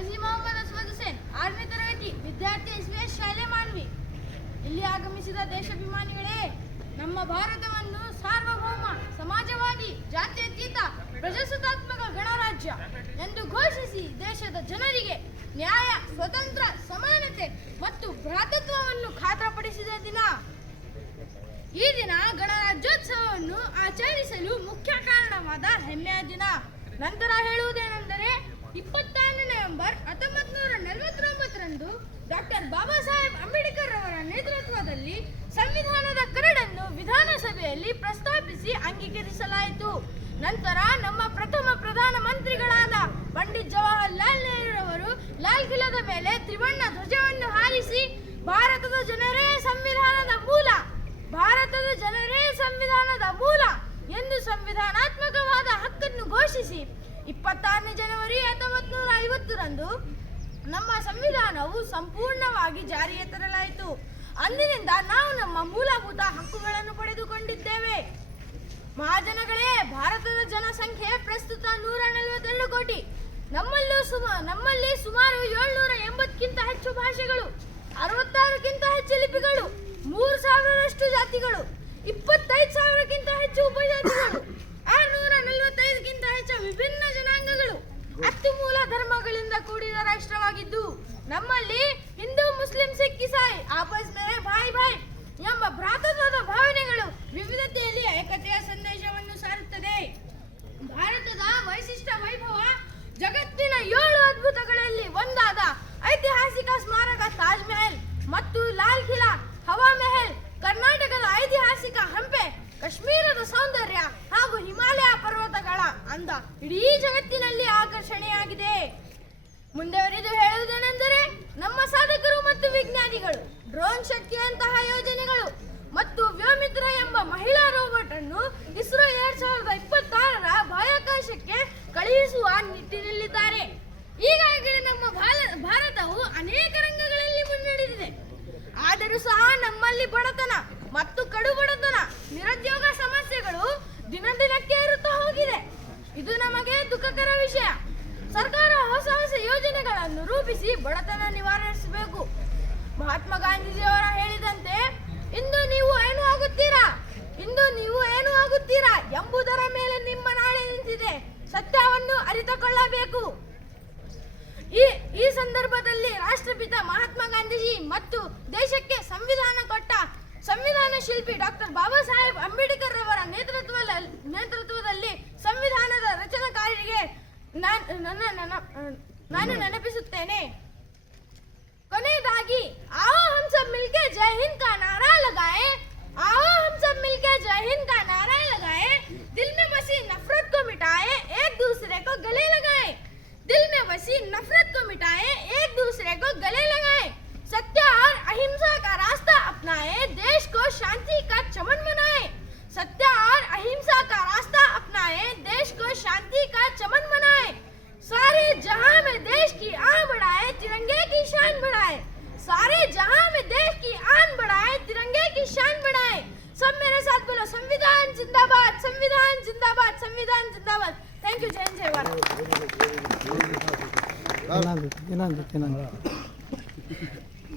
Fuzzy Mohammed ಅಸ್ವದ್ Hussain 6ನೇ ತರಗತಿ ವಿದ್ಯಾರ್ಥಿ S ಶಾಲೆ ಮಾನ್ವಿ. ಇಲ್ಲಿ ಆಗಮಿಸಿದ ದೇಶಾಭಿಮಾನಿಗಳೇ, ನಮ್ಮ ಭಾರತವನ್ನು ಸಾರ್ವಭೌಮ, ಸಮಾಜವಾದಿ, ಜಾತ್ಯತೀತ, ಪ್ರಜಾಸತ್ತಾತ್ಮಕ ಗಣರಾಜ್ಯ ಎಂದು ಘೋಷಿಸಿ ದೇಶದ ಜನರಿಗೆ ನ್ಯಾಯ, ಸ್ವತಂತ್ರ, ಸಮಾನತೆ ಮತ್ತು ಭ್ರಾತೃತ್ವವನ್ನು ಖಾತರಿಪಡಿಸಿದ ದಿನ. ಈ ದಿನ ಗಣರಾಜ್ಯೋತ್ಸವವನ್ನು ಆಚರಿಸಲು ಮುಖ್ಯ ಕಾರಣವಾದ ಹೆಮ್ಮೆಯ ದಿನ. ನಂತರ ಹೇಳುವುದೇನೆಂದರೆ, 26 ನವೆಂಬರ್ 1949ರಂದು ಡಾಕ್ಟರ್ ಬಾಬಾ ಸಾಹೇಬ್ ಅಂಬೇಡ್ಕರ್ ಅವರ ನೇತೃತ್ವದಲ್ಲಿ ಸಂವಿಧಾನದ ಕರಡನ್ನು ವಿಧಾನಸಭೆಯಲ್ಲಿ ಪ್ರಸ್ತಾಪಿಸಿ ಅಂಗೀಕರಿಸಲಾಯಿತು. ನಂತರ ನಮ್ಮ ಪ್ರಥಮ ಪ್ರಧಾನಮಂತ್ರಿಗಳಾದ ಪಂಡಿತ್ ಜವಾಹರ್ಲಾಲ್ ನೆಹರೂರವರು ಲಾಲ್ ಕಿಲಾದ ಮೇಲೆ ತ್ರಿವರ್ಣ ಧ್ವಜವನ್ನು ಹಾರಿಸಿ ಭಾರತದ ಜನರೇ ಸಂವಿಧಾನದ ಮೂಲ, ಭಾರತದ ಜನರೇ ಸಂವಿಧಾನದ ಮೂಲ ಎಂದು ಸಂವಿಧಾನಾತ್ಮಕವಾದ ಹಕ್ಕನ್ನು ಘೋಷಿಸಿ 26 ಜನವರಿ 1950ರಂದು ನಮ್ಮ ಸಂವಿಧಾನವು ಸಂಪೂರ್ಣವಾಗಿ ಜಾರಿಗೆ ತರಲಾಯಿತು. ಅಂದಿನಿಂದ ನಾವು ನಮ್ಮ ಮೂಲಭೂತ ಹಕ್ಕುಗಳನ್ನು ಪಡೆದುಕೊಂಡಿದ್ದೇವೆ. ಮಹಾಜನಗಳೇ, ಭಾರತದ ಜನಸಂಖ್ಯೆ ಪ್ರಸ್ತುತ 142 ಕೋಟಿ. ನಮ್ಮಲ್ಲಿ ಸುಮಾರು 780ಕ್ಕಿಂತ ಹೆಚ್ಚು ಭಾಷೆಗಳು, 66ಕ್ಕಿಂತ ಹೆಚ್ಚು ಲಿಪಿಗಳು, 3000ರಷ್ಟು ಜಾತಿಗಳು, 25,000ಕ್ಕಿಂತ ಹೆಚ್ಚು ಉಪಜಾತಿಗಳು, 645ಕ್ಕಿಂತ ಹೆಚ್ಚು ವಿಭಿನ್ನ ಜನಾಂಗಗಳು, 10 ಮೂಲ ಧರ್ಮಗಳಿಂದ ಕೂಡಿದ ರಾಷ್ಟ್ರವಾಗಿದ್ದು, ನಮ್ಮಲ್ಲಿ ಹಿಂದೂ, ಮುಸ್ಲಿಂ, ಸಿಖ್, ಇಸಾಯಿ ಆಪಸ್ ಮೇ ಭಾಯ್ ಭಾಯ್ ಎಂಬ ಭ್ರಾತೃತ್ವದ ಭಾವನೆಗಳು ವಿವಿಧತೆಯಲ್ಲಿ ಏಕತೆಯ ಸಂದೇಶವನ್ನು ಸಾರುತ್ತದೆ. ಭಾರತದ ವೈಶಿಷ್ಟ್ಯ ವೈಭವ ಜಗತ್ತಿನ 7 ಅದ್ಭುತಗಳಲ್ಲಿ ಒಂದಾದ ಐತಿಹಾಸಿಕ ಸ್ಮಾರಕ ತಾಜ್ ಮಹಲ್ ಮತ್ತು ಲಾಲ್ ಕಿಲಾ, ಹವಾ ಮೆಹಲ್, ಕರ್ನಾಟಕದ ಐತಿಹಾಸಿಕ ಹಂಪೆ, ಕಾಶ್ಮೀರದ ಸೌಂದರ್ಯ ಹಾಗೂ ಹಿಮಾಲಯ ಪರ್ವತಗಳ ಅಂದ ಇಡೀ ಜಗತ್ತಿನಲ್ಲಿ ಆಕರ್ಷಣೆಯಾಗಿದೆ. ಮುಂದುವರಿದು ಹೇಳುವುದೇನೆಂದರೆ, ನಮ್ಮ ಸಾಧಕರು ಮತ್ತು ವಿಜ್ಞಾನಿಗಳು ಡ್ರೋನ್ ಶಕ್ತಿಯಂತಹ ಯೋಜನೆಗಳು ಮತ್ತು ವ್ಯೋಮಿತ್ರ ಎಂಬ ಮಹಿಳಾ ರೋಬೋಟ್ ಅನ್ನು ಇಸ್ರೋ 2026ರ ಬಾಹ್ಯಾಕಾಶಕ್ಕೆ ಕಳುಹಿಸುವ ನಿಟ್ಟಿನಲ್ಲಿದ್ದಾರೆ. ಈಗಾಗಲೇ ನಮ್ಮ ಭಾರತವು ಅನೇಕ ರಂಗಗಳಲ್ಲಿ ಮುನ್ನಡೆದಿದೆ. ಆದರೂ ಸಹ ನಮ್ಮಲ್ಲಿ ಬಡತನ ಮತ್ತು ಕಡು ಬಡತನ, ನಿರುದ್ಯೋಗ ಸಮಸ್ಯೆಗಳು ದಿನದಿನಕ್ಕೆ ಏರುತ್ತಾ ಹೋಗಿದೆ. ಇದು ನಮಗೆ ದುಃಖಕರ ವಿಷಯ. ಸರ್ಕಾರ ಹೊಸ ಹೊಸ ಯೋಜನೆಗಳನ್ನು ರೂಪಿಸಿ ಬಡತನ ನಿವಾರಿಸಬೇಕು. ಮಹಾತ್ಮ ಗಾಂಧೀಜಿಯವರ ಹೇಳಿದಂತೆ, ಇಂದು ನೀವು ಏನು ಆಗುತ್ತೀರಾ ಎಂಬುದರ ಮೇಲೆ ನಿಮ್ಮ ನಾಳೆ ನಿಂತಿದೆ. ಸತ್ಯವನ್ನು ಅರಿತುಕೊಳ್ಳಬೇಕು. ಈ ಸಂದರ್ಭದಲ್ಲಿ ರಾಷ್ಟ್ರಪಿತ ಮಹಾತ್ಮ ಗಾಂಧೀಜಿ ಮತ್ತು ದೇಶಕ್ಕೆ ಸಂವಿಧಾನ ಕೊಟ್ಟ ಸಂವಿಧಾನ ಶಿಲ್ಪಿ ಡಾಕ್ಟರ್ ಬಾಬಾ ಸಾಹೇಬ್ ಅಂಬೇಡ್ಕರ್ ಅವರ ನೇತೃತ್ವದಲ್ಲಿ ಸಂವಿಧಾನದ ರಚನಾಕಾರರಿಗೆ ನಾನು ನೆನಪಿಸುತ್ತೇನೆ. ಕೊನೆಯದಾಗಿ, आओ हम सब मिलके जय हिंद का नारा लगाएं, आओ हम सब मिलके जय हिंद का नारा लगाएं, दिल में बसी नफरत को मिटाएं, एक दूसरे को गले लगाएं, दिल में बसी नफरत को मिटाएं, एक दूसरे को गले लगाएं, सत्य और अहिंसा का रास्ता अपनाएं, देश को शांति का चमन बनाएं, सत्य और अहिंसा का रास्ता अपनाएं, देश को शांति का चमन बनाएं, सारे जहां में देश की आन बढ़ाएं, तिरंगे की शान बढ़ाएं, सारे जहां में देश की आन बढ़ाएं, तिरंगे की शान बढ़ाएं. सब मेरे साथ बोलो, संविधान जिंदाबाद, संविधान जिंदाबाद, संविधान जिंदाबाद. Thank you. जय हिंद, जय भारत.